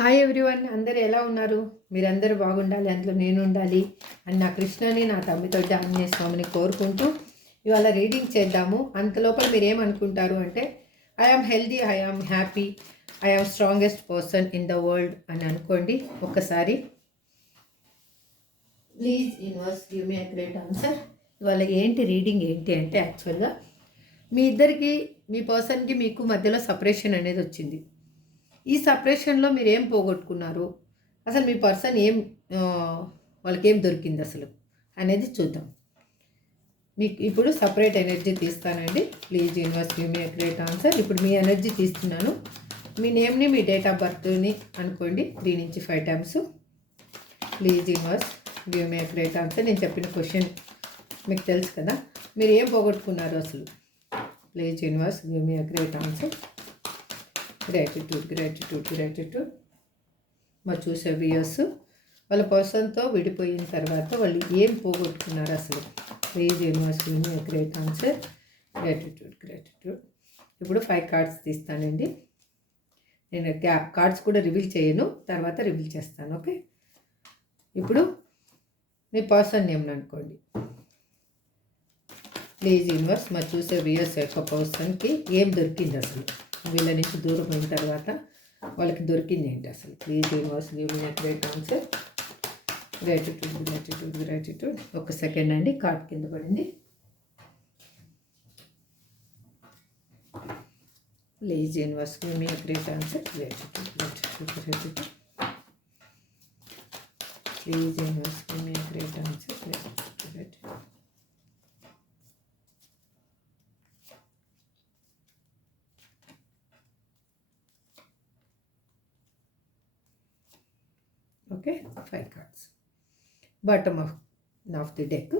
Hi everyone, అందరూ ఎలా ఉన్నారు? మీరందరూ బాగుండాలి, అందులో నేను ఉండాలి అని నా కృష్ణని నా తమ్మితో ఆంజనేయ స్వామిని కోరుకుంటూ ఇవాళ రీడింగ్ చేద్దాము. అంతలోపల మీరు ఏమనుకుంటారు అంటే I am healthy, I am happy, I am strongest person in the world అని అనుకోండి. ఒక్కసారి please universe give me a great answer. ఇవాళ రీడింగ్ ఏంటి అంటే యాక్చువల్గా మీ ఇద్దరికి, మీ పర్సన్కి మీకు మధ్యలో సపరేషన్ అనేది వచ్చింది. ఈ సపరేషన్లో మీరు ఏం పోగొట్టుకున్నారు, అసలు మీ పర్సన్ వాళ్ళకి ఏం దొరికింది అసలు అనేది చూద్దాం. మీకు ఇప్పుడు సపరేట్ ఎనర్జీ తీస్తానండి. Please universe give me a great answer. ఇప్పుడు మీ ఎనర్జీ తీస్తున్నాను. మీ నేమ్ని, మీ డేట్ ఆఫ్ బర్త్ని అనుకోండి 3 నుంచి 5 times. Please universe give me a great answer. నేను చెప్పిన క్వశ్చన్ మీకు తెలుసు కదా, మీరు ఏం పోగొట్టుకున్నారు అసలు. Please universe give me a great answer. Gratitude. మా చూసే వ్యూయర్స్ వాళ్ళ పర్సన్తో విడిపోయిన తర్వాత వాళ్ళు ఏం పోగొట్టుకున్నారు అసలు. Please universe give me a great answer. Gratitude. ఇప్పుడు 5 కార్డ్స్ తీస్తానండి. నేను కార్డ్స్ కూడా రివీల్ చేయను, తర్వాత రివీల్ చేస్తాను. ఓకే, ఇప్పుడు మీ పర్సన్ నేమ్ అనుకోండి. ప్లీజ్ యూనివర్స్ మా చూసే వ్యూయర్స్ యొక్క పర్సన్కి ఏం దొరికింది అసలు, వీళ్ళ నుంచి దూరం అయిన తర్వాత వాళ్ళకి దొరికింది ఏంటి అసలు. Please universe give me a great answer. Gratitude. ఒక సెకండ్ అండి, కార్డ్ కింద పడింది. Please universe give me a great answer. Gratitude. Please universe give me a great answer. Gratitude. Okay, 5 cards. Bottom of the deck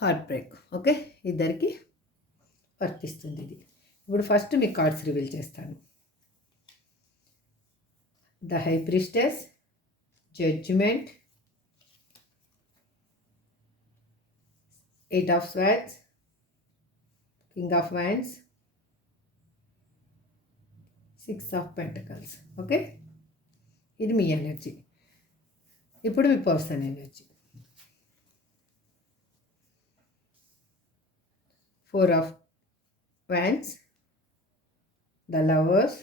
heartbreak. Okay, ఇద్దరికి వర్తిస్తుంది ఇది. ఇప్పుడు first మీ cards reveal చేస్తాను. The high priestess, judgement, 8 of swords, king of wands, 6 of pentacles. Okay, ఇది మీ energy. ఇప్పుడు మీ person energy. 4 of wands, the lovers,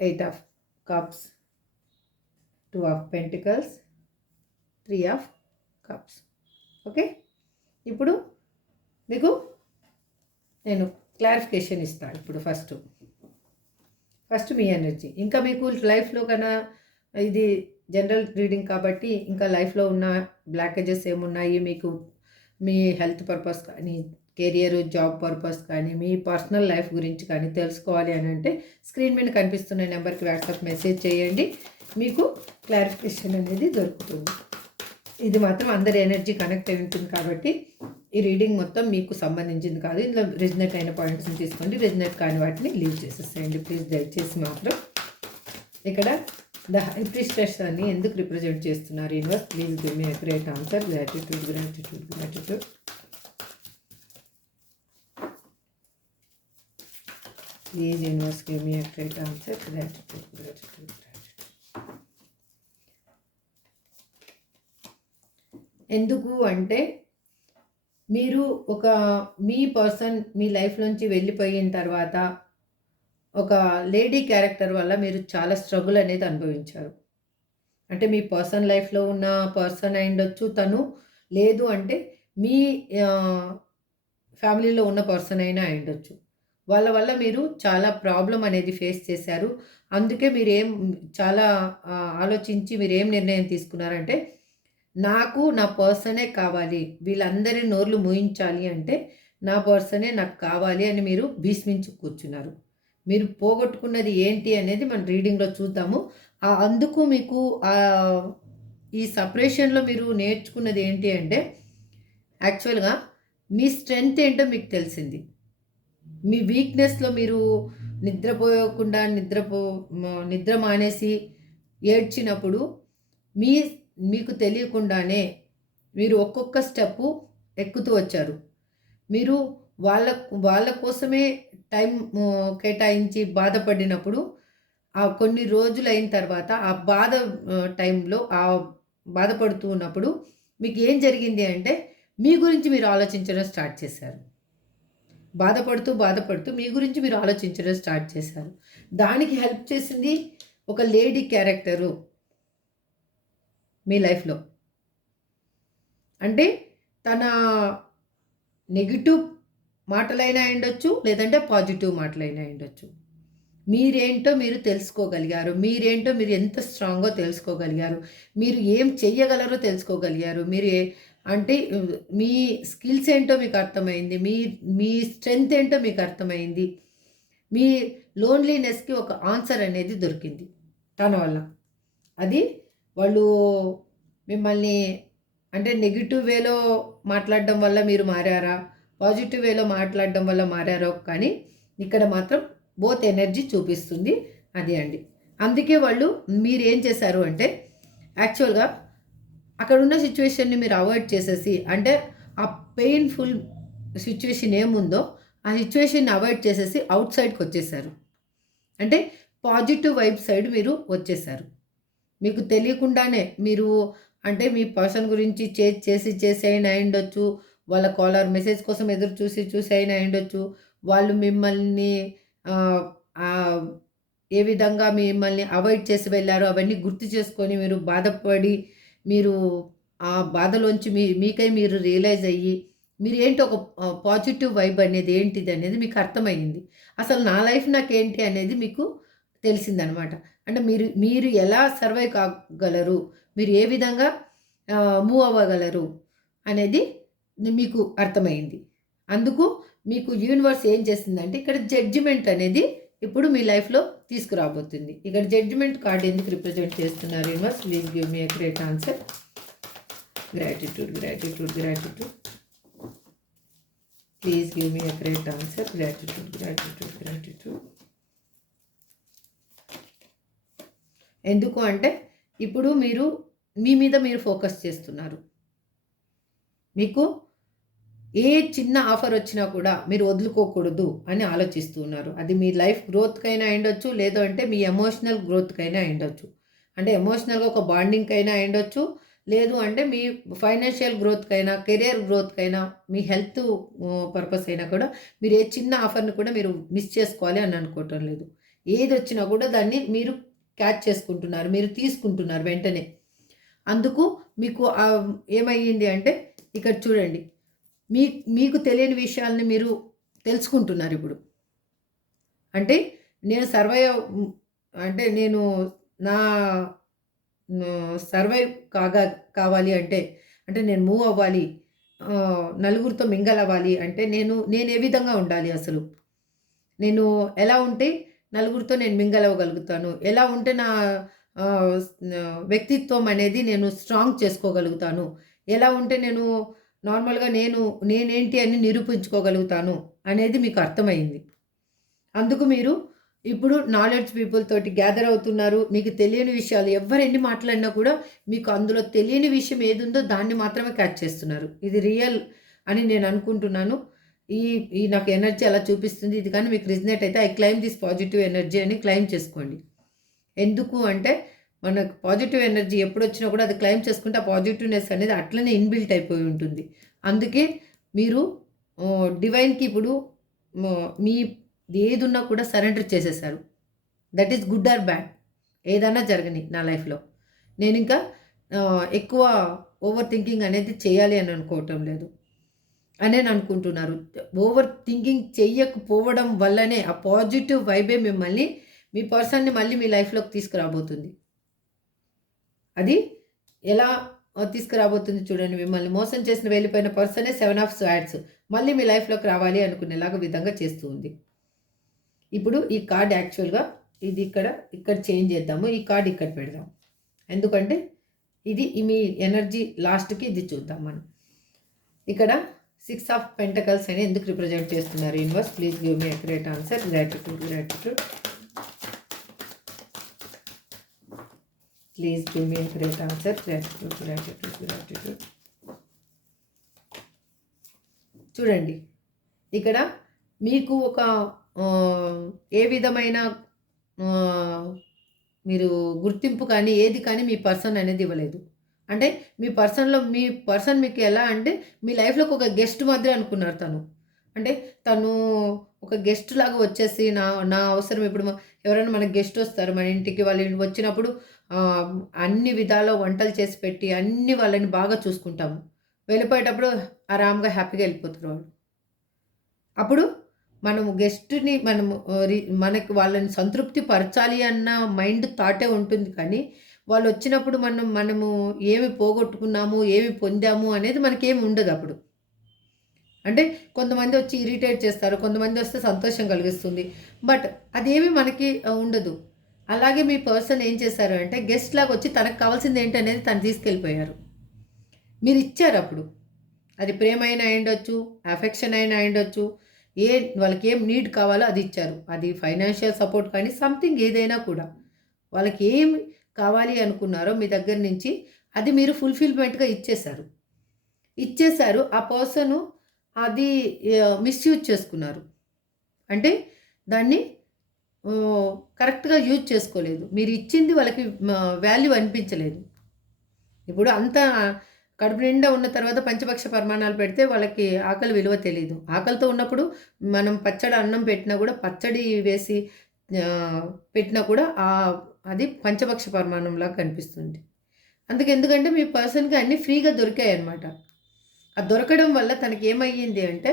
8 of cups, 2 of pentacles, 3 of cups. Okay, ఇప్పుడు మీకు నేను క్లారిఫికేషన్ ఇస్తాను. ఇప్పుడు ఫస్ట్ మీ ఎనర్జీ. ఇంకా మీకు లైఫ్లో కన్నా, ఇది జనరల్ రీడింగ్ కాబట్టి, ఇంకా లైఫ్లో ఉన్న బ్లాకేజెస్ ఏమున్నాయి, మీకు మీ హెల్త్ పర్పస్ కానీ, కెరియర్ జాబ్ పర్పస్ కానీ, మీ పర్సనల్ లైఫ్ గురించి కానీ తెలుసుకోవాలి అని అంటే స్క్రీన్ మీద కనిపిస్తున్న నెంబర్కి వాట్సాప్ మెసేజ్ చేయండి, మీకు క్లారిఫికేషన్ అనేది దొరుకుతుంది. ఇది మాత్రం అందరి ఎనర్జీ కనెక్ట్ అయి ఉంటుంది కాబట్టి ఈ రీడింగ్ మొత్తం మీకు సంబంధించింది కాదు. ఇందులో రిజనేట్ అయిన పాయింట్స్ని తీసుకోండి, రిజనేట్ కాని వాటిని లీవ్ చేసేసేయండి ప్లీజ్. దయచేసి మాత్రం ఇక్కడ ద హై ప్రీస్టెస్ అని ఎందుకు రిప్రజెంట్ చేస్తున్నారు universe? Please give me a great answer. Gratitude. Please universe give me a great answer. Gratitude. ఎందుకు అంటే మీరు మీ పర్సన్ మీ లైఫ్లోంచి వెళ్ళిపోయిన తర్వాత ఒక లేడీ క్యారెక్టర్ వల్ల మీరు చాలా స్ట్రగుల్ అనేది అనుభవించారు. అంటే మీ పర్సన్ లైఫ్లో ఉన్న పర్సన్ అయి ఉండొచ్చు, తను లేదు అంటే మీ ఫ్యామిలీలో ఉన్న పర్సన్ అయినా అయి ఉండొచ్చు. వాళ్ళ వల్ల మీరు చాలా ప్రాబ్లం అనేది ఫేస్ చేశారు. అందుకే మీరేం చాలా ఆలోచించి మీరేం నిర్ణయం తీసుకున్నారంటే, నాకు నా పర్సనే కావాలి, వీళ్ళందరి నోర్లు మూయించాలి అంటే నా పర్సనే నాకు కావాలి అని మీరు భీష్మించి కూర్చున్నారు. మీరు పోగొట్టుకున్నది ఏంటి అనేది మన రీడింగ్లో చూద్దాము. అందుకు మీకు ఈ సపరేషన్లో మీరు నేర్చుకున్నది ఏంటి అంటే, యాక్చువల్గా మీ స్ట్రెంగ్త్ ఏంటో మీకు తెలిసింది. మీ వీక్నెస్లో మీరు నిద్రపోయకుండా నిద్ర మానేసి ఏడ్చినప్పుడు మీకు తెలియకుండానే మీరు ఒక్కొక్క స్టెప్పు ఎక్కుతూ వచ్చారు. మీరు వాళ్ళ వాళ్ళ కోసమే టైం కేటాయించి బాధపడినప్పుడు కొన్ని రోజులయిన తర్వాత ఆ బాధ టైంలో బాధపడుతూ ఉన్నప్పుడు మీకు ఏం జరిగింది అంటే మీ గురించి మీరు ఆలోచించడం స్టార్ట్ చేశారు. బాధపడుతూ మీ గురించి మీరు ఆలోచించడం స్టార్ట్ చేశారు. దానికి హెల్ప్ చేసింది ఒక లేడీ క్యారెక్టరు మీ లైఫ్‌లో. అంటే తన నెగెటివ్ మాటలైనా అయ్యుండొచ్చు, లేదంటే పాజిటివ్ మాటలైనా అయ్యుండొచ్చు. మీరేంటో మీరు తెలుసుకోగలిగారు. మీరేంటో మీరు ఎంత స్ట్రాంగో తెలుసుకోగలిగారు. మీరు ఏం చెయ్యగలరో తెలుసుకోగలిగారు. మీరు అంటే మీ స్కిల్స్ ఏంటో మీకు అర్థమైంది. మీ మీ స్ట్రెంగ్త్ ఏంటో మీకు అర్థమైంది. మీ లోన్లీనెస్‌కి ఒక ఆన్సర్ అనేది దొరికింది తన వల్ల. అది వాళ్ళు మిమ్మల్ని అంటే నెగెటివ్ వేలో మాట్లాడడం వల్ల మీరు మారారా? పాజిటివ్ వేలో మాట్లాడడం వల్ల మారారో కానీ ఇక్కడ మాత్రం బోత్ ఎనర్జీ చూపిస్తుంది. అది అండి. అందుకే వాళ్ళు మీరేం చేశారు అంటే యాక్చువల్‌గా అక్కడున్న సిట్యుయేషన్‌ని మీరు అవాయిడ్ చేసేసి అంటే ఆ పెయిన్‌ఫుల్ సిట్యుయేషన్ ఏముందో ఆ సిట్యుయేషన్‌ని అవాయిడ్ చేసేసి ఔట్ సైడ్‌కొచ్చేసారు. అంటే పాజిటివ్ వైబ్ సైడ్ మీరు వచ్చేసారు. మీకు తెలియకుండానే మీరు అంటే మీ పర్సన్ గురించి చేసి అయినా అయ్యుండొచ్చు. వాళ్ళ కాలర్ మెసేజ్ కోసం ఎదురు చూసి అయినా అయ్యుండొచ్చు. వాళ్ళు మిమ్మల్ని ఆహ్, ఆహ్, ఏ విధంగా మిమ్మల్ని అవాయిడ్ చేసి వెళ్లారో అవన్నీ గుర్తు చేసుకొని మీరు బాధపడి, మీరు ఆ బాధలోంచి మీకై మీరు రియలైజ్ అయ్యి, మీరేంటి ఒక పాజిటివ్ వైబ్ అనేది ఏంటిదనేది మీకు అర్థమయ్యింది. అసలు నా లైఫ్ నాకేంటి అనేది మీకు తెలిసిందనమాట. అంటే మీరు మీరు ఎలా సర్వైవ్ కాగలరు? మీరు ఏ విధంగా మూవ్ అవ్వగలరు? అనేది మీకు అర్థమైంది. అందుకు మీకు యూనివర్స్ ఏం చేసిందంటే ఇక్కడ జడ్జిమెంట్ అనేది ఇప్పుడు మీ లైఫ్‌లో తీసుకురాబోతుంది. ఇక్కడ జడ్జిమెంట్ కార్డ్ ఎందుకు రిప్రజెంట్ చేస్తున్నారు universe? Please give me a great answer. Gratitude, gratitude, gratitude. Please give me a great answer. Gratitude, gratitude, gratitude. ఎందుకు అంటే ఇప్పుడు మీరు మీ మీద మీరు ఫోకస్ చేస్తున్నారు. మీకు ఏ చిన్న ఆఫర్ వచ్చినా కూడా మీరు వదులుకోకూడదు అని ఆలోచిస్తూ ఉన్నారు. అది మీ లైఫ్ గ్రోత్‌కైనా అయ్యుండొచ్చు. లేదు అంటే మీ ఎమోషనల్ గ్రోత్‌కైనా అయ్యుండొచ్చు. అంటే ఎమోషనల్‌గా ఒక బాండింగ్‌కైనా అయ్యుండొచ్చు. లేదు అంటే మీ ఫైనాన్షియల్ గ్రోత్‌కైనా, కెరియర్ గ్రోత్‌కైనా, మీ హెల్త్ పర్పస్ అయినా కూడా మీరు ఏ చిన్న ఆఫర్‌ని కూడా మీరు మిస్ చేసుకోవాలి అని అనుకోవటం లేదు. ఏదొచ్చినా కూడా దాన్ని మీరు క్యాచ్ చేసుకుంటున్నారు. మీరు తీసుకుంటున్నారు వెంటనే. అందుకు మీకు ఏమయ్యింది అంటే ఇక్కడ చూడండి. మీకు తెలియని విషయాల్ని మీరు తెలుసుకుంటున్నారిప్పుడు. అంటే నేను అంటే నేను నా సర్వైవ్ కావాలి అంటే, అంటే నేను మూవ్ అవ్వాలి. నలుగురితో మింగిల్ అవ్వాలి అంటే నేను ఏ విధంగా ఉండాలి అసలు? నేను ఎలా ఉంటే నలుగురితో నేను మింగిల్ అవ్వగలుగుతాను? ఎలా ఉంటే నా ఆహ్, స్ వ్యక్తిత్వం అనేది నేను స్ట్రాంగ్ చేసుకోగలుగుతాను? ఎలా ఉంటే నేను నార్మల్‌గా నేనేంటి అని నిరూపించుకోగలుగుతాను అనేది మీకు అర్థమైంది. అందుకు మీరు ఇప్పుడు నాలెడ్జ్ పీపుల్ తోటి గ్యాదర్ అవుతున్నారు. మీకు తెలియని విషయాలు ఎవ్వరెన్ని మాట్లాడినా కూడా మీకు అందులో తెలియని విషయం ఏదుందో దాన్ని మాత్రమే క్యాచ్ చేస్తున్నారు. ఇది రియల్ అని నేను అనుకుంటున్నాను. ఈ ఈ నాకు ఎనర్జీ అలా చూపిస్తుంది. ఇది కానీ మీకు రిజనేట్ అయితే I claim this positive energy అని క్లెయిమ్ చేసుకోండి. ఎందుకు అంటే మనకు పాజిటివ్ ఎనర్జీ ఎప్పుడొచ్చినా కూడా అది క్లెయిమ్ చేసుకుంటే ఆ పాజిటివ్‌నెస్ అనేది అట్లనే ఇన్‌బిల్ట్ అయిపోయి ఉంటుంది. అందుకే మీరు డివైన్‌కి ఇప్పుడు ఏదున్నా కూడా సరెండర్ చేసేసారు. That is good or bad. ఏదన్నా జరగని నా లైఫ్‌లో. నేనింకా ఎక్కువ ఓవర్ థింకింగ్ అనేది చేయాలి అని అనుకోవటం లేదు. అని అనుకుంటున్నారు. ఓవర్ థింకింగ్ చెయ్యకపోవడం వల్లనే ఆ పాజిటివ్ వైబే మిమ్మల్ని మీ పర్సన్‌ని మళ్ళీ మీ లైఫ్‌లోకి తీసుకురాబోతుంది. అది ఎలా తీసుకురాబోతుంది చూడండి. మిమ్మల్ని మోసం చేసిన వెళ్ళిపోయిన పర్సనే 7 ఆఫ్ స్వార్డ్స్ మళ్ళీ మీ లైఫ్‌లోకి రావాలి అనుకునేలాగా విధంగా చేస్తూ ఉంది. ఇప్పుడు ఈ కార్డ్ యాక్చువల్‌గా ఇది ఇక్కడ చేంజ్ చేద్దాము. ఈ కార్డ్ ఇక్కడ పెడదాం. ఎందుకంటే ఇది మీ ఎనర్జీ లాస్ట్‌కి ఇది చూద్దాం మనం. ఇక్కడ 6 ఆఫ్ పెంటకల్స్ అని ఎందుకు రిప్రజెంట్ చేస్తున్నారు universe? Please give me a great answer. Gratitude, gratitude. Please give me a great answer. Gratitude, gratitude, gratitude. చూడండి. ఇక్కడ మీకు ఒక ఏ విధమైన ఆహ్, మీరు గుర్తింపు కానీ, ఏది కానీ మీ పర్సన్ అనేది ఇవ్వలేదు. అంటే మీ పర్సన్ మీకు ఎలా అంటే మీ లైఫ్‌లోకి ఒక గెస్ట్ మాదిరి అనుకున్నారు తను. అంటే తను ఒక గెస్ట్ లాగా వచ్చేసి నా నా అవసరం ఇప్పుడు ఎవరైనా మనకి గెస్ట్ వస్తారు మన ఇంటికి. వాళ్ళు వచ్చినప్పుడు ఆహ్, అన్ని విధాల వంటలు చేసి పెట్టి అన్నీ వాళ్ళని బాగా చూసుకుంటాము. వెళ్ళిపోయేటప్పుడు ఆరాంగా హ్యాపీగా వెళ్ళిపోతారు వాళ్ళు. అప్పుడు మనము గెస్ట్‌ని మనము మనకి వాళ్ళని సంతృప్తి పరచాలి అన్న మైండ్ థాటే ఉంటుంది కానీ, వాళ్ళొచ్చినప్పుడు మనము ఏమి పోగొట్టుకున్నాము, ఏమి పొందాము అనేది మనకేమి ఉండదప్పుడు. అంటే కొంతమందొచ్చి ఇరిటేట్ చేస్తారు. కొంతమందొస్తే సంతోషం కలిగిస్తుంది. బట్ అదేమి మనకి ఉండదు. అలాగే మీ పర్సన్ ఏం చేశారు అంటే గెస్ట్‌లాగొచ్చి తనకు కావాల్సిందేంటనేది తను తీసుకెళ్ళిపోయారు. మీరిచ్చారప్పుడు. అది ప్రేమైనా అయ్యుండొచ్చు, అఫెక్షన్ అయినా అయ్యుండొచ్చు. ఏ వాళ్ళకేం నీడ్ కావాలో అది ఇచ్చారు. అది ఫైనాన్షియల్ సపోర్ట్ కానీ సంథింగ్ ఏదైనా కూడా. వాళ్ళకి ఏమి కావాలి అనుకున్నారో మీ దగ్గర నుంచి అది మీరు ఫుల్‌ఫిల్‌మెంట్‌గా ఇచ్చేశారు. ఇచ్చేశారు. ఆ పర్సను అది మిస్‌యూజ్ చేసుకున్నారు. అంటే దాన్ని కరెక్ట్‌గా యూజ్ చేసుకోలేదు. మీరిచ్చింది వాళ్ళకి వాల్యూ అనిపించలేదు. ఇప్పుడు అంతా కడుపు నిండా ఉన్న తర్వాత పంచభక్ష పరమాణాలు పెడితే వాళ్ళకి ఆకలి విలువ తెలీదు. ఆకలితో ఉన్నప్పుడు మనం పచ్చడి అన్నం పెట్టినా గూడా పచ్చడి వేసి పెట్టినా కూడా అది పంచభక్ష పరమాన్నంలాగా కనిపిస్తుంది. ఎందుకంటే మీ పర్సన్‌కి అన్నీ ఫ్రీగా దొరికాయన్నమాట. ఆ దొరకడం వల్ల తనకేమయ్యింది అంటే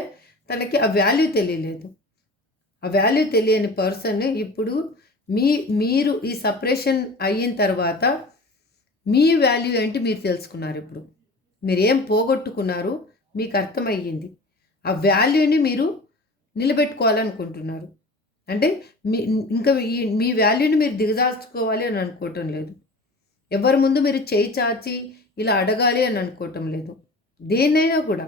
తనకి ఆ వాల్యూ తెలియలేదు. ఆ వాల్యూ తెలియని పర్సన్ ఇప్పుడు మీరు ఈ సెపరేషన్ అయిన తర్వాత మీ వాల్యూ ఏంటి మీరు తెలుసుకున్నారిప్పుడు. మీరేం పోగొట్టుకున్నారు మీకు అర్థమయ్యింది. ఆ వాల్యూని మీరు నిలబెట్టుకోవాలనుకుంటున్నారు. అంటే మీ ఇంకా మీ వాల్యూని మీరు దిగజార్చుకోవాలి అని అనుకోవటం లేదు. ఎవరి ముందు మీరు చేయి చాచి ఇలా అడగాలి అని అనుకోవటం లేదు. దేన్నైనా కూడా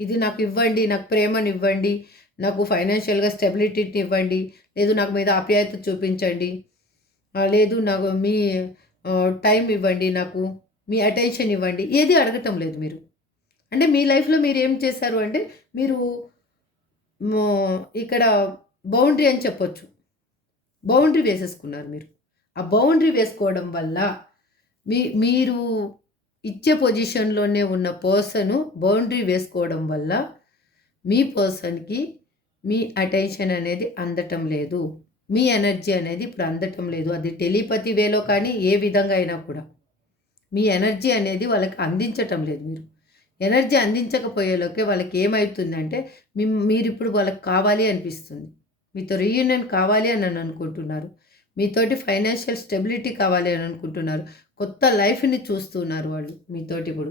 ఇది నాకు ఇవ్వండి, నాకు ప్రేమనివ్వండి, నాకు ఫైనాన్షియల్‌గా స్టెబిలిటీని ఇవ్వండి, లేదు నాకు మీద ఆప్యాయత చూపించండి, లేదు నాకు మీ టైం ఇవ్వండి నాకు, మీ అటెన్షన్ ఇవ్వండి. ఏది అడగటం లేదు మీరు. అంటే మీ లైఫ్‌లో మీరేం చేశారు అంటే మీరు మో ఇక్కడ బౌండరీ అని చెప్పొచ్చు. బౌండరీ వేసేసుకున్నారు మీరు. ఆ బౌండరీ వేసుకోవడం వల్ల మీరు ఇచ్చే పొజిషన్‌లోనే ఉన్న పర్సను బౌండరీ వేసుకోవడం వల్ల మీ పర్సన్‌కి మీ అటెన్షన్ అనేది అందటం లేదు. మీ ఎనర్జీ అనేది ఇప్పుడు అందటం లేదు. అది టెలిపతి వేలో కానీ ఏ విధంగా అయినా కూడా. మీ ఎనర్జీ అనేది వాళ్ళకి అందించటం లేదు మీరు. ఎనర్జీ అందించకపోయేలోకే వాళ్ళకేమైతుందంటే మీరిప్పుడు వాళ్ళకి కావాలి అనిపిస్తుంది. మీతో రీయూనియన్ కావాలి అని అనుకుంటున్నారు. మీతోటి ఫైనాన్షియల్ స్టెబిలిటీ కావాలి అని అనుకుంటున్నారు. కొత్త లైఫ్‌ని చూస్తున్నారు వాళ్ళు మీతోటి ఇప్పుడు.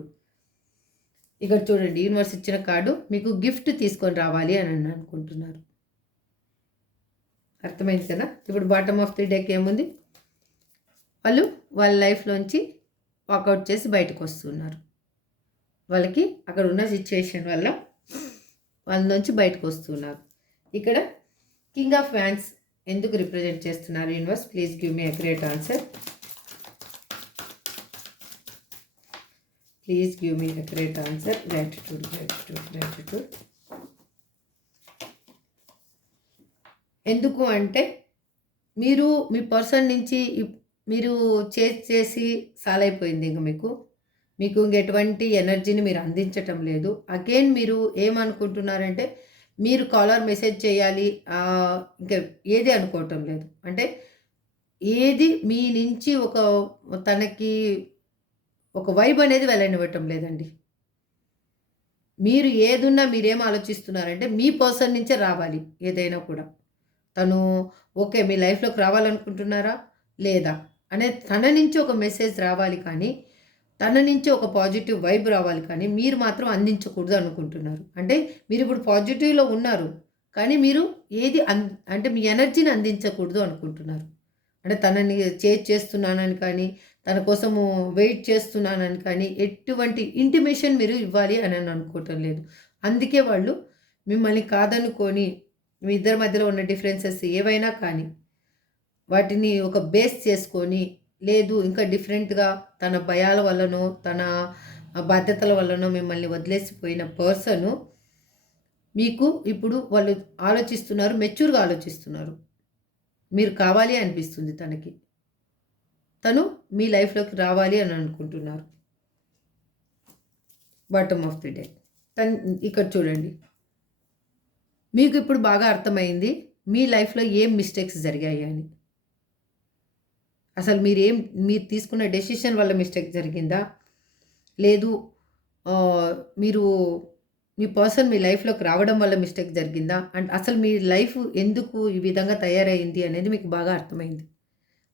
ఇక్కడ చూడండి యూనివర్స్ ఇచ్చిన కార్డు మీకు గిఫ్ట్ తీసుకొని రావాలి అని అనుకుంటున్నారు. అర్థమైంది కదా! ఇప్పుడు బాటమ్ ఆఫ్ ది డెక్ ఏముంది? వాళ్ళు వాళ్ళ లైఫ్‌లోంచి వాకౌట్ చేసి బయటకొస్తున్నారు. వాళ్ళకి అక్కడ ఉన్న సిచ్యుయేషన్ వల్ల వాళ్ళ నుంచి బయటకొస్తున్నారు. ఇక్కడ కింగ్ ఆఫ్ వ్యాండ్స్ ఎందుకు రిప్రజెంట్ చేస్తున్నారు universe? Please give me a great answer. Please give me a great answer. Gratitude, gratitude, gratitude. ఎందుకు అంటే మీరు మీ పర్సన్ నుంచి మీరు చేసి సాలైపోయింది ఇంక మీకు. మీకు ఇంకెటువంటి ఎనర్జీని మీరు అందించటం లేదు. అగైన్ మీరు ఏమనుకుంటున్నారంటే మీరు కాల్ ఆర్ మెసేజ్ చేయాలి ఇంకా ఏది అనుకోవటం లేదు. అంటే ఏది మీ నుంచి తనకి ఒక వైబ్ అనేది వెళ్ళనివ్వటం లేదండి. మీరు ఏదున్నా మీరేం ఆలోచిస్తున్నారంటే మీ పర్సన్ నుంచే రావాలి ఏదైనా కూడా. తను ఓకే. మీ లైఫ్‌లోకి రావాలనుకుంటున్నారా? లేదా? తన నుంచి ఒక మెసేజ్ రావాలి కానీ, తన నుంచి ఒక పాజిటివ్ వైబ్ రావాలి కానీ, మీరు మాత్రం అందించకూడదు అనుకుంటున్నారు. అంటే మీరిప్పుడు పాజిటివ్‌లో ఉన్నారు. కానీ మీరు ఏది అంటే మీ ఎనర్జీని అందించకూడదు అనుకుంటున్నారు. అంటే తనని చేస్తున్నానని కానీ, తన కోసము వెయిట్ చేస్తున్నానని కానీ, ఎటువంటి ఇంటిమేషన్ మీరు ఇవ్వాలి అని అనుకోవటం లేదు. అందుకే వాళ్ళు మిమ్మల్ని కాదనుకోని మీ ఇద్దరి మధ్యలో ఉన్న డిఫరెన్సెస్ ఏవైనా కానీ, వాటిని ఒక బేస్ చేసుకొని, లేదు ఇంకా డిఫరెంట్‌గా తన భయాల వల్లనో, తన బాధ్యతల వల్లనో మిమ్మల్ని వదిలేసిపోయిన పర్సను మీకు ఇప్పుడు వాళ్ళు ఆలోచిస్తున్నారు, మెచ్యూర్‌గా ఆలోచిస్తున్నారు. మీరు కావాలి అనిపిస్తుంది తనకి. తను మీ లైఫ్‌లోకి రావాలి అని అనుకుంటున్నారు. Bottom of the day. ఇక్కడ చూడండి. మీకు ఇప్పుడు బాగా అర్థమైంది. మీ లైఫ్‌లో ఏం మిస్టేక్స్ జరిగాయి అని. అసలు మీరు తీసుకున్న డెసిషన్ వల్ల మిస్టేక్ జరిగిందా? లేదు మీరు మీ పర్సన్ మీ లైఫ్‌లోకి రావడం వల్ల మిస్టేక్ జరిగిందా? అండ్ అసలు మీ లైఫ్ ఎందుకు ఈ విధంగా తయారయింది అనేది మీకు బాగా అర్థమైంది.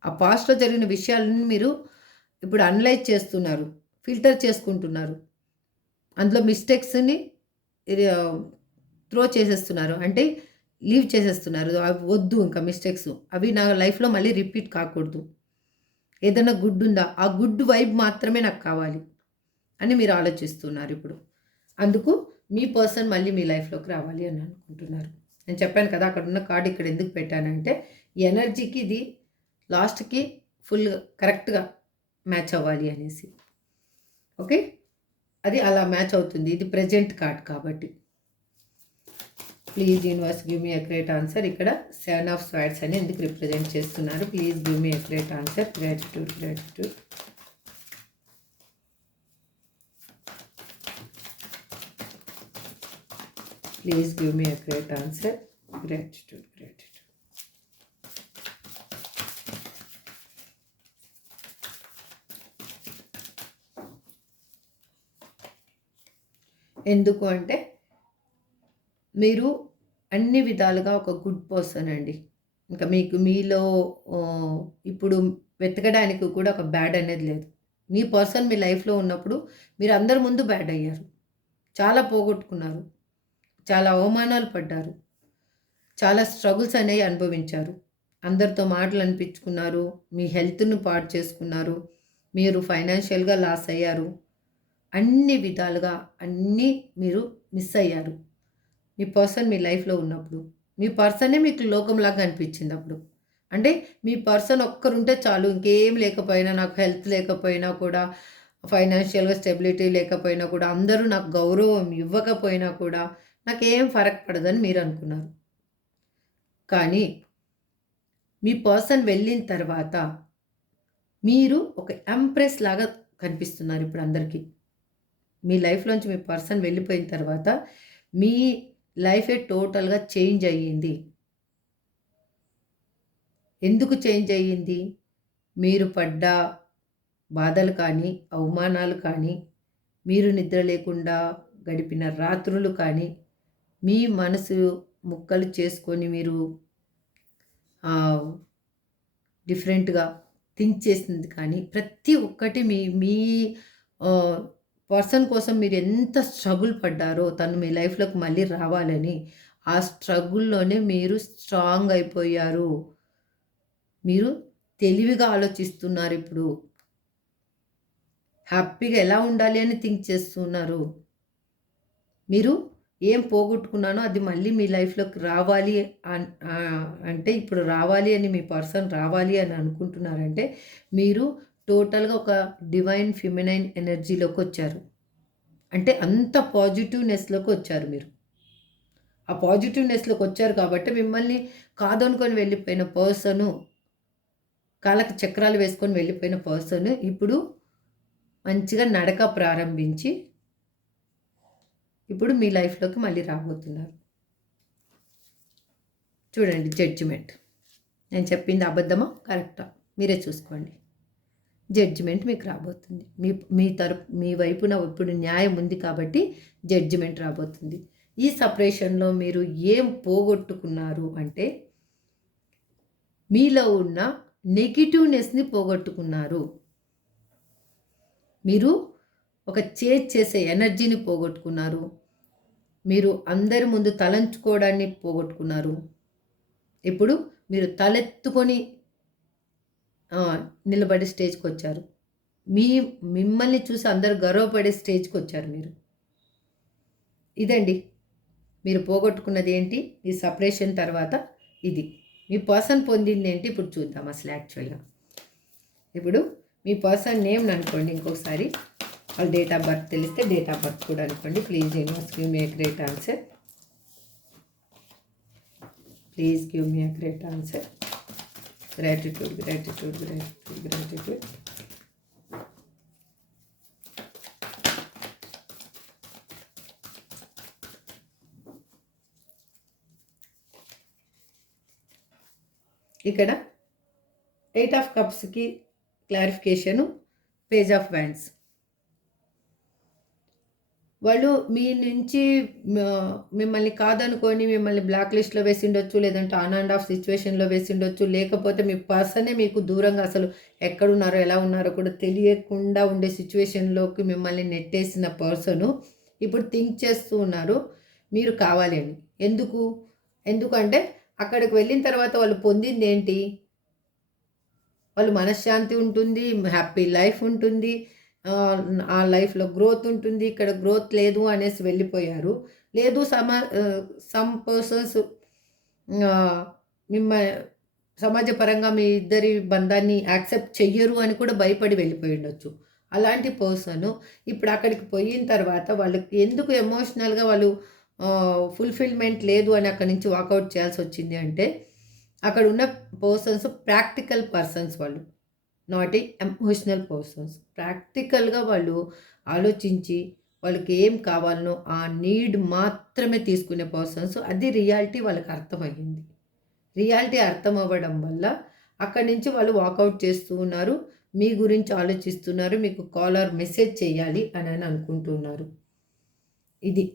ఆ పాస్ట్‌లో జరిగిన విషయాలను మీరు ఇప్పుడు అనలైజ్ చేస్తున్నారు. ఫిల్టర్ చేసుకుంటున్నారు. అందులో మిస్టేక్స్‌ని ఇది త్రో చేసేస్తున్నారు. అంటే లీవ్ చేసేస్తున్నారు. అవి వద్దు ఇంకా మిస్టేక్స్. అవి నా లైఫ్‌లో మళ్ళీ రిపీట్ కాకూడదు. ఏదైనా గుడ్ ఉందా? ఆ గుడ్ వైబ్ మాత్రమే నాకు కావాలి అని మీరు ఆలోచిస్తున్నారిప్పుడు. అందుకు మీ పర్సన్ మళ్ళీ మీ లైఫ్‌లోకి రావాలి అని అనుకుంటున్నారు. నేను చెప్పాను కదా! అక్కడున్న కార్డ్ ఇక్కడ ఎందుకు పెట్టానంటే, ఈ ఎనర్జీకి ఇది లాస్ట్‌కి ఫుల్ కరెక్ట్‌గా మ్యాచ్ అవ్వాలి అనేసి. ఓకే. అది అలా మ్యాచ్ అవుతుంది. ఇది ప్రెజెంట్ కార్డ్ కాబట్టి. Please universe give me accurate answer. ఇక్కడ 7 ఆఫ్ స్వార్డ్స్ అని ఎందుకు రిప్రజెంట్ చేస్తున్నారు? Please give me accurate answer. Gratitude, gratitude. Please give me accurate answer. Gratitude, gratitude. ఎందుకు అంటే మీరు అన్ని విధాలుగా ఒక గుడ్ పర్సన్ అండి. ఇంకా మీకు మీలో ఇప్పుడు వెతకడానికి కూడా ఒక బ్యాడ్ అనేది లేదు. మీ పర్సన్ మీ లైఫ్‌లో ఉన్నప్పుడు మీరు అందరి ముందు బ్యాడ్ అయ్యారు. చాలా పోగొట్టుకున్నారు. చాలా అవమానాలు పడ్డారు. చాలా స్ట్రగుల్స్ అనేవి అనుభవించారు. అందరితో మాటలు అనిపించుకున్నారు. మీ హెల్త్‌ని పాడు చేసుకున్నారు. మీరు ఫైనాన్షియల్‌గా లాస్ అయ్యారు. అన్ని విధాలుగా అన్నీ మీరు మిస్ అయ్యారు. మీ పర్సన్ మీ లైఫ్‌లో ఉన్నప్పుడు. మీ పర్సనే మీకు లోకంలాగా అనిపించింది అప్పుడు. అంటే మీ పర్సన్ ఒక్కరుంటే చాలు ఇంకేం లేకపోయినా, నాకు హెల్త్ లేకపోయినా కూడా, ఫైనాన్షియల్‌గా స్టెబిలిటీ లేకపోయినా కూడా, అందరూ నాకు గౌరవం ఇవ్వకపోయినా కూడా నాకేం ఫరక్ పడదని మీరనుకున్నారు. కానీ మీ పర్సన్ వెళ్ళిన తర్వాత మీరు ఒక ఎంప్రెస్ లాగా కనిపిస్తున్నారు ఇప్పుడు అందరికి. మీ లైఫ్‌లోంచి మీ పర్సన్ వెళ్ళిపోయిన తర్వాత మీ లైఫే టోటల్‌గా చేంజ్ అయ్యింది. ఎందుకు చేంజ్ అయ్యింది? మీరు పడ్డ బాధలు కానీ, అవమానాలు కానీ, మీరు నిద్ర లేకుండా గడిపిన రాత్రులు కానీ, మీ మనసు ముక్కలు చేసుకొని మీరు ఆహ్, డిఫరెంట్‌గా థింక్ చేసింది కానీ, ప్రతి ఒక్కటి మీ మీ ఆహ్, పర్సన్ కోసం మీరు ఎంత స్ట్రగుల్ పడ్డారో, తను మీ లైఫ్‌లోకి మళ్ళీ రావాలని, ఆ స్ట్రగుల్‌లోనే మీరు స్ట్రాంగ్ అయిపోయారు. మీరు తెలివిగా ఆలోచిస్తున్నారిప్పుడు. హ్యాపీగా ఎలా ఉండాలి అని థింక్ చేస్తున్నారు. మీరు ఏం పోగొట్టుకున్నానో అది మళ్ళీ మీ లైఫ్‌లోకి రావాలి అంటే ఇప్పుడు రావాలి అని మీ పర్సన్ రావాలి అని అనుకుంటున్నారంటే, మీరు టోటల్‌గా ఒక డివైన్ ఫెమినైన్ ఎనర్జీలోకొచ్చారు. అంటే అంత పాజిటివ్‌నెస్‌లోకొచ్చారు మీరు. ఆ పాజిటివ్‌నెస్‌లోకొచ్చారు కాబట్టి మిమ్మల్ని కాదనుకొని వెళ్ళిపోయిన పర్సను, కాళ్ళకి చక్రాలు వేసుకొని వెళ్ళిపోయిన పర్సన్ ఇప్పుడు మంచిగా నడక ప్రారంభించి, ఇప్పుడు మీ లైఫ్‌లోకి మళ్ళీ రాబోతున్నారు. చూడండి జడ్జిమెంట్. నేను చెప్పింది అబద్ధమా? కరెక్టా? మీరే చూసుకోండి. జడ్జిమెంట్ మీకు రాబోతుంది. మీ మీ వైపున ఇప్పుడు న్యాయం ఉంది కాబట్టి జడ్జిమెంట్ రాబోతుంది. ఈ సెపరేషన్‌లో మీరు ఏం పోగొట్టుకున్నారు అంటే, మీలో ఉన్న నెగెటివ్‌నెస్‌ని పోగొట్టుకున్నారు. మీరు ఒక చేజ్ చేసే ఎనర్జీని పోగొట్టుకున్నారు. మీరు అందరి ముందు తలంచుకోవడాన్ని పోగొట్టుకున్నారు. ఇప్పుడు మీరు తలెత్తుకొని నిలబడే స్టేజ్‌కొచ్చారు. మీ మిమ్మల్ని చూసి అందరూ గర్వపడే స్టేజ్‌కొచ్చారు మీరు. ఇదండి. మీరు పోగొట్టుకున్నదేంటి? ఈ సెపరేషన్ తర్వాత ఇది. మీ పర్సన్ పొందిందేంటి ఇప్పుడు చూద్దాం అసలు యాక్చువల్‌గా. ఇప్పుడు మీ పర్సన్ నేమ్‌ని అనుకోండి ఇంకొకసారి. వాళ్ళ డేట్ ఆఫ్ బర్త్ తెలిస్తే డేట్ ఆఫ్ బర్త్ కూడా అనుకోండి. Please universe give me a great answer. Please give me a great answer. Gratitude, gratitude, gratitude, gratitude. ఇక్కడ 8 ఆఫ్ కప్స్కి క్లారిఫికేషను, పేజ్ ఆఫ్ వ్యాండ్స్. వాళ్ళు మీ నుంచి మిమ్మల్ని కాదనుకొని మిమ్మల్ని బ్లాక్ లిస్ట్‌లో వేసిండొచ్చు, లేదంటే ఆన్ అండ్ ఆఫ్ సిచ్యువేషన్‌లో వేసిండొచ్చు, లేకపోతే మీ పర్సనే మీకు దూరంగా అసలు ఎక్కడున్నారో, ఎలా ఉన్నారో కూడా తెలియకుండా ఉండే సిచ్యువేషన్‌లోకి మిమ్మల్ని నెట్టేసిన పర్సను ఇప్పుడు థింక్ చేస్తూ ఉన్నారు మీరు కావాలి అని. ఎందుకంటే అక్కడికి వెళ్ళిన తర్వాత వాళ్ళు పొందిందేంటి? వాళ్ళు మనశ్శాంతి ఉంటుంది, హ్యాపీ లైఫ్ ఉంటుంది, ఆ లైఫ్‌లో గ్రోత్ ఉంటుంది. ఇక్కడ గ్రోత్ లేదు అనేసి వెళ్ళిపోయారు. లేదు సమ్ పర్సన్స్ ఆహ్, మిమ్మ సమాజపరంగా మీ ఇద్దరి బంధాన్ని యాక్సెప్ట్ చెయ్యరు అని కూడా భయపడి వెళ్ళిపోయుండొచ్చు. అలాంటి పర్సను ఇప్పుడు అక్కడికి పోయిన తర్వాత వాళ్ళకి ఎందుకు ఎమోషనల్‌గా వాళ్ళు ఫుల్‌ఫిల్‌మెంట్ లేదు అని అక్కడి నుంచి వాకౌట్ చేయాల్సొచ్చింది అంటే, అక్కడున్న పర్సన్స్ ప్రాక్టికల్ పర్సన్స్ వాళ్ళు. Not a emotional persons. ప్రాక్టికల్‌గా వాళ్ళు ఆలోచించి, వాళ్ళకి ఏం కావాలనో ఆ నీడ్ మాత్రమే తీసుకునే పర్సన్స్. అది రియాలిటీ వాళ్ళకి అర్థమయ్యింది. రియాలిటీ అర్థమవ్వడం వల్ల అక్కడి నుంచి వాళ్ళు వాకౌట్ చేస్తూ ఉన్నారు. మీ గురించి ఆలోచిస్తున్నారు. మీకు కాల్ ఆర్ మెసేజ్ చేయాలి అనని అనుకుంటున్నారు. ఇది.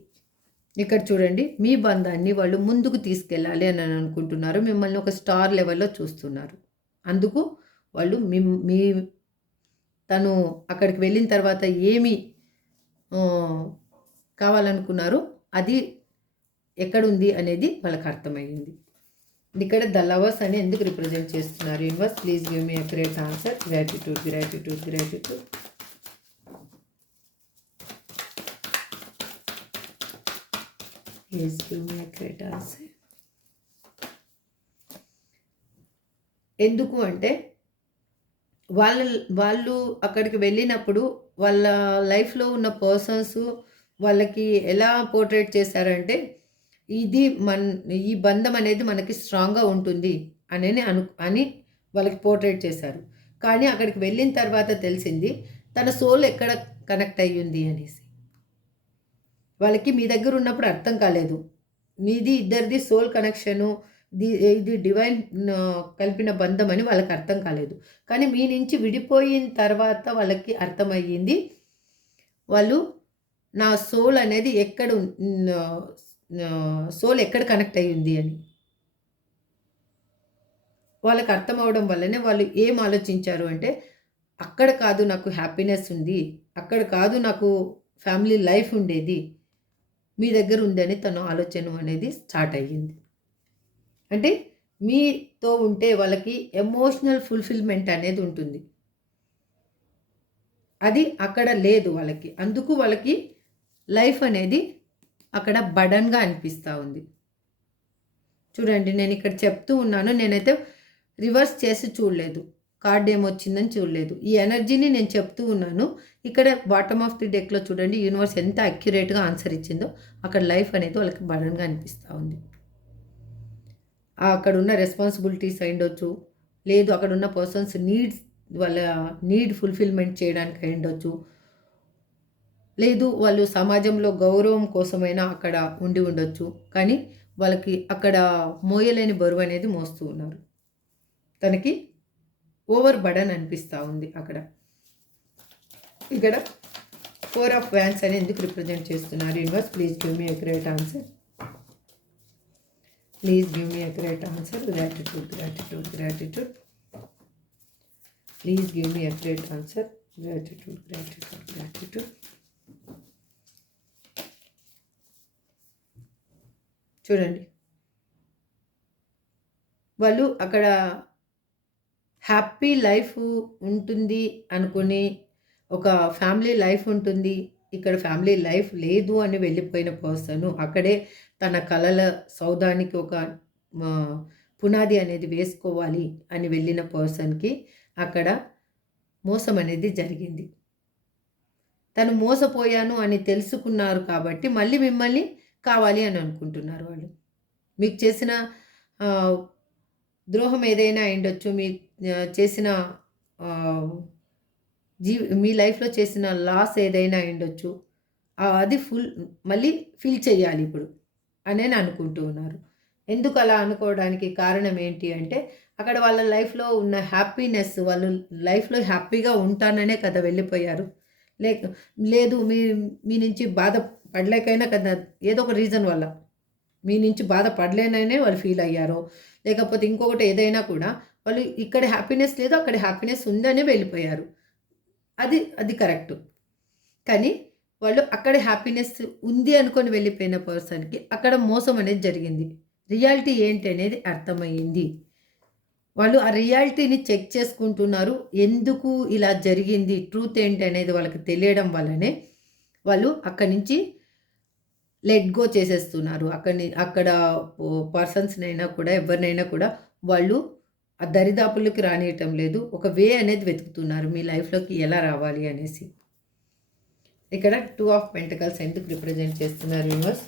ఇక్కడ చూడండి, మీ బంధాన్ని వాళ్ళు ముందుకు తీసుకెళ్ళాలి అని అనుకుంటున్నారు. మిమ్మల్ని ఒక స్టార్ లెవెల్‌లో చూస్తున్నారు. అందుకు వాళ్ళు మీ తను అక్కడికి వెళ్ళిన తర్వాత ఏమి కావాలనుకున్నారో అది ఎక్కడుంది అనేది వాళ్ళకి అర్థమయ్యింది. ఇక్కడ ద లవర్స్ అని ఎందుకు రిప్రజెంట్ చేస్తున్నారు? Universe please give me accurate answer. Gratitude, gratitude, gratitude. Please give me accurate answer. ఎందుకు అంటే వాళ్ళు అక్కడికి వెళ్ళినప్పుడు వాళ్ళ లైఫ్‌లో ఉన్న పర్సన్స్ వాళ్ళకి ఎలా పోర్ట్రేట్ చేశారంటే, ఇది ఈ బంధం అనేది మనకి స్ట్రాంగ్‌గా ఉంటుంది అని వాళ్ళకి పోర్ట్రేట్ చేశారు. కానీ అక్కడికి వెళ్ళిన తర్వాత తెలిసింది తన సోల్ ఎక్కడ కనెక్ట్ అయ్యింది అనేసి. వాళ్ళకి మీ దగ్గర ఉన్నప్పుడు అర్థం కాలేదు. మీది ఇద్దరిది సోల్ కనెక్షను, ఇది డివైన్ కలిపిన బంధం అని వాళ్ళకి అర్థం కాలేదు. కానీ మీ నుంచి విడిపోయిన తర్వాత వాళ్ళకి అర్థమయ్యింది. వాళ్ళు నా సోల్ అనేది సోల్ ఎక్కడ కనెక్ట్ అయ్యింది అని. వాళ్ళకి అర్థమవ్వడం వల్లనే వాళ్ళు ఏం ఆలోచించారు అంటే, అక్కడ కాదు నాకు హ్యాపీనెస్ ఉంది, అక్కడ కాదు నాకు ఫ్యామిలీ లైఫ్ ఉండేది, మీ దగ్గర ఉందని తన ఆలోచన అనేది స్టార్ట్ అయ్యింది. అంటే మీతో ఉంటే వాళ్ళకి ఎమోషనల్ ఫుల్‌ఫిల్‌మెంట్ అనేది ఉంటుంది. అది అక్కడ లేదు వాళ్ళకి. అందుకు వాళ్ళకి లైఫ్ అనేది అక్కడ బర్డెన్‌గా అనిపిస్తా ఉంది. చూడండి, నేను ఇక్కడ చెప్తూ ఉన్నాను. నేనైతే రివర్స్ చేసి చూడలేదు. కార్డ్ ఏమొచ్చిందని చూడలేదు. ఈ ఎనర్జీని నేను చెప్తూ ఉన్నాను. ఇక్కడ బాటమ్ ఆఫ్ ది డెక్‌లో చూడండి యూనివర్స్ ఎంత అక్యురేట్‌గా ఆన్సర్ ఇచ్చిందో, అక్కడ లైఫ్ అనేది వాళ్ళకి బర్డెన్‌గా అనిపిస్తా ఉంది. అక్కడున్న రెస్పాన్సిబిలిటీస్ అయ్యుండొచ్చు, లేదు అక్కడున్న పర్సన్స్ వాళ్ళ నీడ్ ఫుల్‌ఫిల్‌మెంట్ చేయడానికి అయ్యుండొచ్చు, లేదు వాళ్ళు సమాజంలో గౌరవం కోసమైనా అక్కడ ఉండి ఉండొచ్చు. కానీ వాళ్ళకి అక్కడ మోయలేని బరువు అనేది మోస్తూ ఉన్నారు. తనకి ఓవర్ బర్డెన్ అనిపిస్తూ ఉంది అక్కడ. ఇక్కడ 4 ఆఫ్ వ్యాండ్స్ అని ఎందుకు రిప్రజెంట్ చేస్తున్నారు? Universe please give me accurate answer. Please give me accurate answer. Gratitude, gratitude, gratitude. Please give me accurate answer. Gratitude, gratitude, gratitude. చూడండి, వాళ్ళు అక్కడ హ్యాపీ లైఫ్ ఉంటుంది అనుకుని, ఒక ఫ్యామిలీ లైఫ్ ఉంటుంది, ఇక్కడ ఫ్యామిలీ లైఫ్ లేదు అని వెళ్ళిపోయిన పర్సను అక్కడే తన కలల సౌధానికి ఒక పునాది అనేది వేసుకోవాలి అని వెళ్ళిన పర్సన్కి అక్కడ మోసం అనేది జరిగింది. తను మోసపోయాను అని తెలుసుకున్నారు కాబట్టి మళ్ళీ మిమ్మల్ని కావాలి అని అనుకుంటున్నారు వాళ్ళు. మీకు చేసిన ఆహ్, ద్రోహం ఏదైనా అయ్యుండొచ్చు. చేసిన ఆహ్, మీ లైఫ్‌లో చేసిన లాస్ ఏదైనా అయ్యుండొచ్చు. అది మళ్ళీ ఫిల్ చేయాలిప్పుడు అనని అనుకుంటూ ఉన్నారు. ఎందుకలా అనుకోవడానికి కారణం ఏంటి అంటే, అక్కడ వాళ్ళ లైఫ్‌లో ఉన్న హ్యాపీనెస్ వాళ్ళు లైఫ్‌లో హ్యాపీగా ఉంటాననే కదా వెళ్ళిపోయారు. లేక లేదు మీ నుంచి బాధ పడలేకైనా కదా ఏదో ఒక రీజన్ వల్ల. మీ నుంచి బాధ పడలేననే వాళ్ళు ఫీల్ అయ్యారో, లేకపోతే ఇంకొకటి ఏదైనా కూడా వాళ్ళు ఇక్కడ హ్యాపీనెస్ లేదు, అక్కడ హ్యాపీనెస్ ఉందనే వెళ్ళిపోయారు. అది కరెక్టు. కానీ వాళ్ళు అక్కడ హ్యాపీనెస్ ఉంది అనుకోని వెళ్ళిపోయిన పర్సన్‌కి అక్కడ మోసం అనేది జరిగింది. రియాలిటీ ఏంటి అనేది అర్థమయ్యింది. వాళ్ళు ఆ రియాలిటీని చెక్ చేసుకుంటున్నారు. ఎందుకు ఇలా జరిగింది? ట్రూత్ ఏంటి అనేది వాళ్ళకి తెలియడం వల్లనే వాళ్ళు అక్కడి నుంచి లెట్ గో చేసేస్తున్నారు. అక్కడ పర్సన్స్‌నైనా కూడా ఎవరినైనా కూడా వాళ్ళు ఆ దరిదాపుల్లోకి రానీయటం లేదు. ఒక వే అనేది వెతుకుతున్నారు. మీ లైఫ్‌లోకి ఎలా రావాలి అనేసి. ఇక్కడ 2 ఆఫ్ పెంటకల్స్ ఎందుకు రిప్రజెంట్ చేస్తున్నారు universe?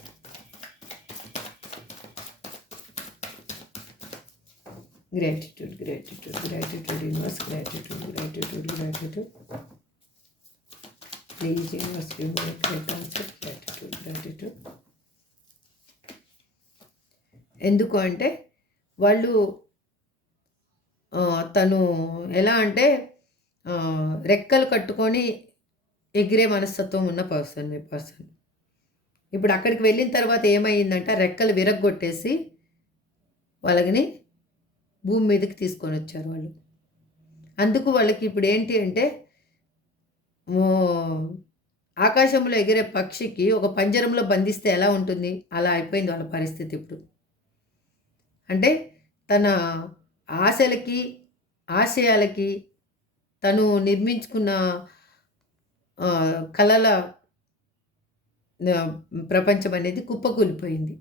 Gratitude, gratitude, gratitude universe, gratitude, gratitude, gratitude. Please universe give me great answer. Gratitude, gratitude. ఎందుకు అంటే వాళ్ళు తను ఎలా అంటే రెక్కలు కట్టుకొని ఎగిరే మనస్తత్వం ఉన్న మీ పర్సన్. ఇప్పుడు అక్కడికి వెళ్ళిన తర్వాత ఏమయ్యిందంటే రెక్కలు విరగ్గొట్టేసి వాళ్ళని భూమి మీదకి తీసుకొనొచ్చారు వాళ్ళు. అందుకు వాళ్ళకి ఇప్పుడేంటి అంటే ఆకాశంలో ఎగిరే పక్షికి ఒక పంజరంలో బంధిస్తే ఎలా ఉంటుంది? అలా అయిపోయింది వాళ్ళ పరిస్థితి ఇప్పుడు. అంటే తన ఆశలకి, ఆశయాలకి తను నిర్మించుకున్న కలల ప్రపంచం అనేది కుప్పకూలిపోయింది.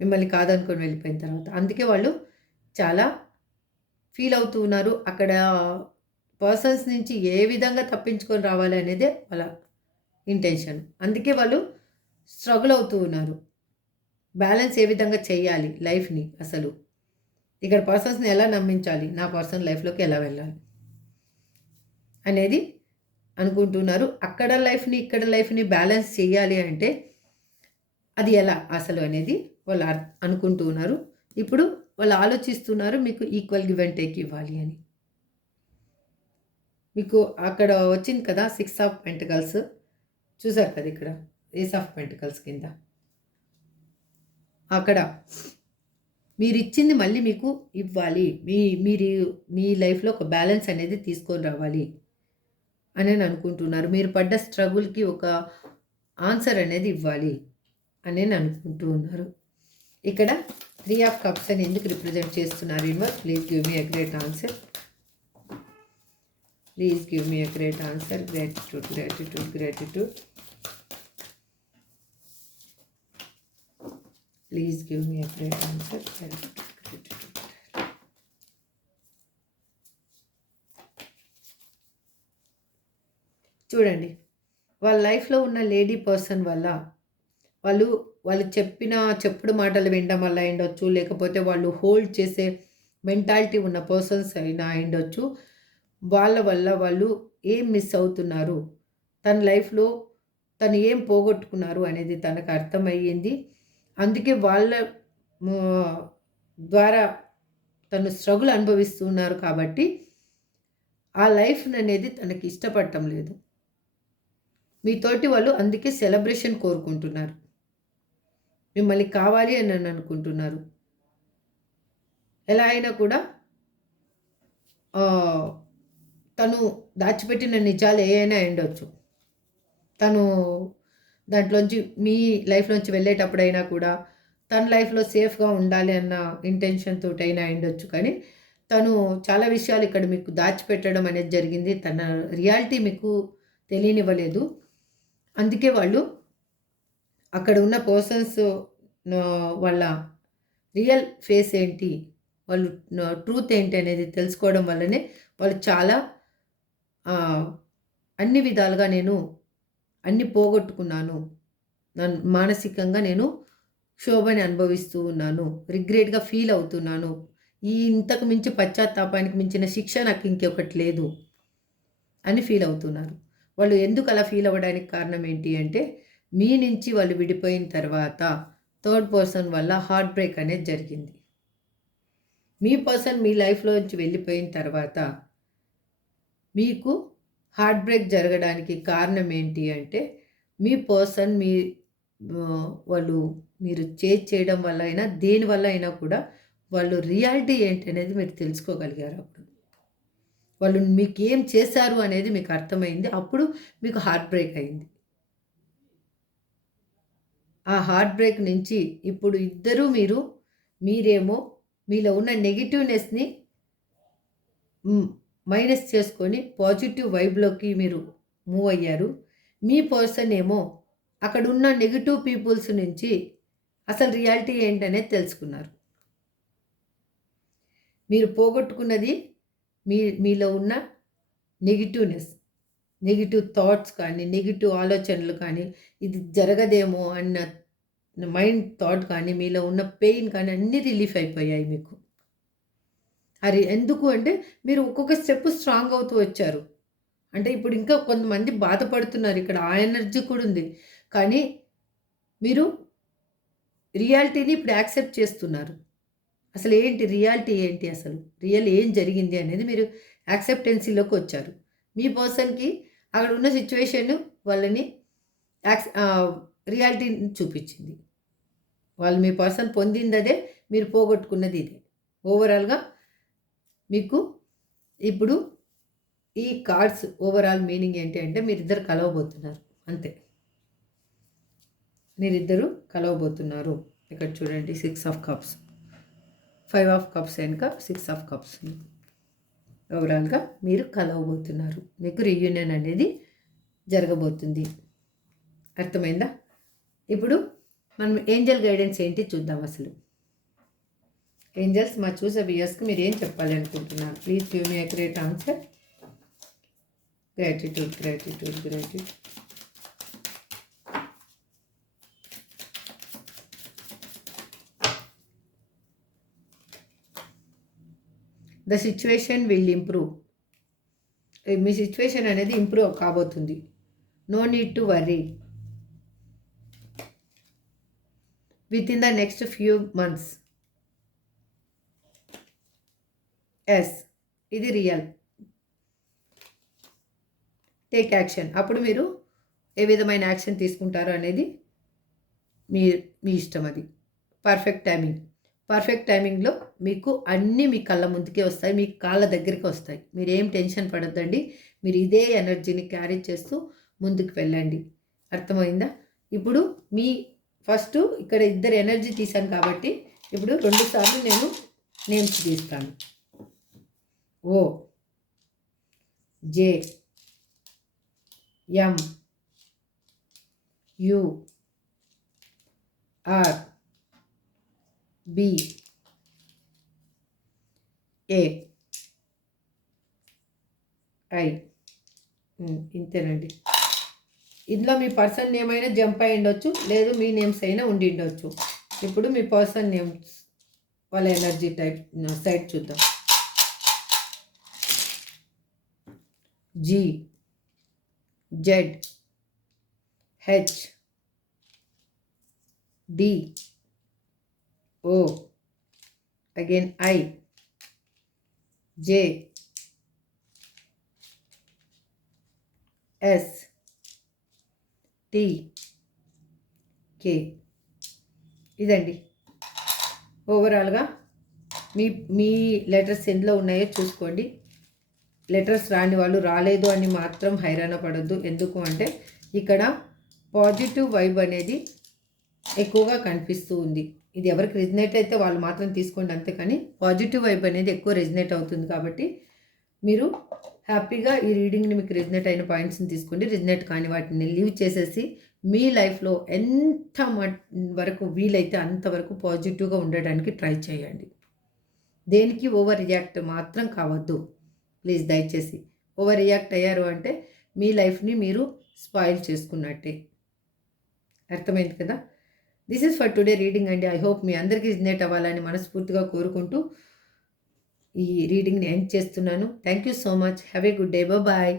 మిమ్మల్ని కాదనుకొని వెళ్ళిపోయిన తర్వాత. అందుకే వాళ్ళు చాలా ఫీల్ అవుతూ ఉన్నారు. అక్కడ పర్సన్స్ నుంచి ఏ విధంగా తప్పించుకొని రావాలి అనేదే వాళ్ళ ఇంటెన్షన్. అందుకే వాళ్ళు స్ట్రగుల్ అవుతూ ఉన్నారు. బ్యాలెన్స్ ఏ విధంగా చేయాలి లైఫ్‌ని అసలు. ఇక్కడ పర్సన్స్‌ని ఎలా నమ్మించాలి? నా పర్సన్ లైఫ్‌లోకి ఎలా వెళ్ళాలి? అనేది అనుకుంటున్నారు. అక్కడ లైఫ్‌ని, ఇక్కడ లైఫ్‌ని బ్యాలెన్స్ చేయాలి అంటే అది ఎలా అసలు అనేది వాళ్ళు అనుకుంటూ ఉన్నారు. ఇప్పుడు వాళ్ళు ఆలోచిస్తున్నారు మీకు ఈక్వల్ గివ్ అండ్ టేక్ ఇవ్వాలి అని. మీకు అక్కడ వచ్చింది కదా 6 ఆఫ్ పెంటకల్స్ చూసారు కదా ఇక్కడ ఏస్ ఆఫ్ పెంటకల్స్ కింద. అక్కడ మీరిచ్చింది మళ్ళీ మీకు ఇవ్వాలి. మీరు మీ లైఫ్‌లో ఒక బ్యాలెన్స్ అనేది తీసుకొని రావాలి అని అనుకుంటున్నారు. మీరు పడ్డ స్ట్రగుల్‌కి ఒక ఆన్సర్ అనేది ఇవ్వాలి అని అనుకుంటూ ఉన్నారు. ఇక్కడ 3 ఆఫ్ కప్స్ అని ఎందుకు రిప్రజెంట్ చేస్తున్నారు universe? Please give me a great answer. Please give me a great answer. Gratitude, gratitude, gratitude. Please give me a great answer. Gratitude, gratitude. చూడండి, వాళ్ళ లైఫ్‌లో ఉన్న లేడీ పర్సన్ వల్ల వాళ్ళు చెప్పుడు మాటలు వినడం వల్ల అయ్యుండొచ్చు. లేకపోతే వాళ్ళు హోల్డ్ చేసే మెంటాలిటీ ఉన్న పర్సన్స్ అయినా అయ్యుండొచ్చు. వాళ్ళ వల్ల వాళ్ళు ఏం మిస్ అవుతున్నారు? తన లైఫ్‌లో తను ఏం పోగొట్టుకున్నారు అనేది తనకు అర్థమయ్యింది. అందుకే వాళ్ళ ద్వారా తను స్ట్రగుల్ అనుభవిస్తున్నారు కాబట్టి, ఆ లైఫ్‌ననేది తనకి ఇష్టపడటం లేదు. మీతోటి వాళ్ళు అందుకే సెలబ్రేషన్ కోరుకుంటున్నారు. మిమ్మల్ని కావాలి అని అనుకుంటున్నారు. ఎలా అయినా కూడా తను దాచిపెట్టిన నిజాలు ఏయైనా అయ్యుండొచ్చు. తను దాంట్లోంచి మీ లైఫ్‌లోంచి వెళ్ళేటప్పుడైనా కూడా తన లైఫ్‌లో సేఫ్‌గా ఉండాలి అన్న ఇంటెన్షన్ తోటైనా అయ్యుండొచ్చు. కానీ తను చాలా విషయాలు ఇక్కడ మీకు దాచిపెట్టడం అనేది జరిగింది. తన రియాలిటీ మీకు తెలియనివ్వలేదు. అందుకే వాళ్ళు అక్కడ ఉన్న పర్సన్స్ వాళ్ళ రియల్ ఫేస్ ఏంటి? వాళ్ళు ట్రూత్ ఏంటి అనేది తెలుసుకోవడం వల్లనే వాళ్ళు చాలా అన్ని విధాలుగా నేను అన్నీ పోగొట్టుకున్నాను. మానసికంగా నేను క్షోభని అనుభవిస్తూ ఉన్నాను, రిగ్రెట్గా ఫీల్ అవుతున్నాను, ఇంతకు మించి పశ్చాత్తాపానికి మించిన శిక్ష నాకు ఇంకొకటి లేదు అని ఫీల్ అవుతున్నారు. వాళ్ళు ఎందుకు అలా ఫీల్ అవ్వడానికి కారణం ఏంటి అంటే, మీ నుంచి వాళ్ళు విడిపోయిన తర్వాత థర్డ్ పర్సన్ వల్ల హార్ట్ బ్రేక్ అనేది జరిగింది. మీ పర్సన్ మీ లైఫ్‌లో నుంచి వెళ్ళిపోయిన తర్వాత మీకు హార్ట్ బ్రేక్ జరగడానికి కారణం ఏంటి అంటే, మీ పర్సన్ వాళ్ళు మీరు చేయడం వల్ల అయినా, దేనివల్ల అయినా కూడా వాళ్ళు రియాలిటీ ఏంటనేది మీరు తెలుసుకోగలిగారు అప్పుడు. వాళ్ళు మీకేం చేశారు అనేది మీకు అర్థమైంది. అప్పుడు మీకు హార్ట్ బ్రేక్ అయింది. ఆ హార్ట్ బ్రేక్ నుంచి ఇప్పుడు ఇద్దరూ మీరేమో మీలో ఉన్న నెగెటివ్‌నెస్‌ని మైనస్ చేసుకొని పాజిటివ్ వైబ్‌లోకి మీరు మూవ్ అయ్యారు. మీ పర్సన్ ఏమో అక్కడున్న నెగెటివ్ పీపుల్స్ నుంచి అసలు రియాలిటీ ఏంటనేది తెలుసుకున్నారు. మీరు పోగొట్టుకున్నది మీలో ఉన్న నెగెటివ్‌నెస్. నెగెటివ్ థాట్స్ కానీ, నెగెటివ్ ఆలోచనలు కానీ, ఇది జరగదేమో అన్న మైండ్ థాట్ కానీ, మీలో ఉన్న పెయిన్ కానీ అన్నీ రిలీఫ్ అయిపోయాయి మీకు. అది ఎందుకు అంటే మీరు ఒక్కొక్క స్టెప్ స్ట్రాంగ్ అవుతూ వచ్చారు. అంటే ఇప్పుడు ఇంకా కొంతమంది బాధపడుతున్నారు. ఇక్కడ ఆ ఎనర్జీ కూడా ఉంది. కానీ మీరు రియాలిటీని ఇప్పుడు యాక్సెప్ట్ చేస్తున్నారు. అసలు ఏంటి రియాలిటీ ఏంటి అసలు? రియల్ ఏం జరిగింది అనేది మీరు యాక్సెప్టెన్సీలోకి వచ్చారు. మీ పర్సన్‌కి అక్కడ ఉన్న సిట్యుయేషన్ వాళ్ళని రియాలిటీని చూపించింది. వాళ్ళు మీ పర్సన్ పొందిందదే, మీరు పోగొట్టుకున్నది ఇదే. ఓవరాల్‌గా మీకు ఇప్పుడు ఈ కార్డ్స్ ఓవరాల్ మీనింగ్ ఏంటి అంటే మీరిద్దరు కలవబోతున్నారు. అంతే. మీరిద్దరూ కలవబోతున్నారు. ఇక్కడ చూడండి 6 ఆఫ్ కప్స్, 5 ఆఫ్ కప్స్ వెనుక 6 ఆఫ్ కప్స్. ఓవరాల్‌గా మీరు కలవబోతున్నారు. మీకు రీయూనియన్ అనేది జరగబోతుంది. అర్థమైందా? ఇప్పుడు మనం ఏంజెల్ గైడెన్స్ ఏంటి చూద్దాం అసలు. ఏంజెల్స్ మా చూసే వ్యూయర్స్‌కి మీరు ఏం చెప్పాలి అనుకుంటున్నారు? Please give me accurate answer. Gratitude, gratitude, gratitude. The situation will improve. మీ సిట్యుయేషన్ అనేది ఇంప్రూవ్ కాబోతుంది. No need to worry. Within the next few months. Yes, ఇది రియల్. Take action. అప్పుడు మీరు ఏ విధమైన యాక్షన్ తీసుకుంటారో అనేది మీ మీ ఇష్టం అది. Perfect timing. పర్ఫెక్ట్ టైమింగ్‌లో మీకు అన్నీ మీ కళ్ళ ముందుకే వస్తాయి. మీ కాళ్ళ దగ్గరికి వస్తాయి. మీరేం టెన్షన్ పడొద్దండి. మీరు ఇదే ఎనర్జీని క్యారీ చేస్తూ ముందుకు వెళ్ళండి. అర్థమైందా? ఇప్పుడు మీ ఫస్ట్ ఇక్కడ ఇద్దరు ఎనర్జీ తీశాను కాబట్టి ఇప్పుడు 2 సార్లు నేను నేమ్స్ తీస్తాను. O, J, M, U, R, B, A, I. ఇంతేనండి. ఇందులో మీ పర్సన్ నేమ్ అయినా జంప్ అయి ఉండొచ్చు, లేదు మీ నేమ్స్ అయినా ఉండి ఉండొచ్చు. ఇప్పుడు మీ పర్సన్ నేమ్స్ వాళ్ళ ఎనర్జీ టైప్ సైడ్ చూద్దాం. G, Z, H, D, O, again I, J, S, T, K. ఇదండి ఓవరాల్గా మీ మీ లెటర్స్ ఎందులో ఉన్నాయో చూసుకోండి. లెటర్స్ రాని వాళ్ళు రాలేదు అని మాత్రం హైరాణ పడొద్దు. ఎందుకు అంటే ఇక్కడ పాజిటివ్ వైబ్ అనేది ఎక్కువగా కనిపిస్తూ ఉంది. ఇది ఎవరికి రెజినేట్ అయితే వాళ్ళు మాత్రం తీసుకోండి అంతే. కానీ పాజిటివ్ వైబ్ అనేది ఎక్కువ రెజినేట్ అవుతుంది కాబట్టి మీరు హ్యాపీగా ఈ రీడింగ్ని మీకు రెజినేట్ అయిన పాయింట్స్ని తీసుకోండి. రెజినేట్ కాని వాటిని లీవ్ చేసేసి మీ లైఫ్లో ఎంత వరకు వీలైతే అంతవరకు పాజిటివ్గా ఉండడానికి ట్రై చేయండి. దేనికి ఓవర్ రియాక్ట్ మాత్రం కావద్దు ప్లీజ్. దయచేసి ఓవర్ రియాక్ట్ అయ్యారు అంటే మీ లైఫ్ని మీరు స్పాయిల్ చేసుకున్నట్టే. అర్థమైంది కదా? This is for today reading అండి. ఐ హోప్ మీ అందరికీ రిజనేట్ అవ్వాలని మనస్ఫూర్తిగా కోరుకుంటూ ఈ రీడింగ్‌ని ఎండ్ చేస్తున్నాను. Thank you so much. Have a good day. Bye.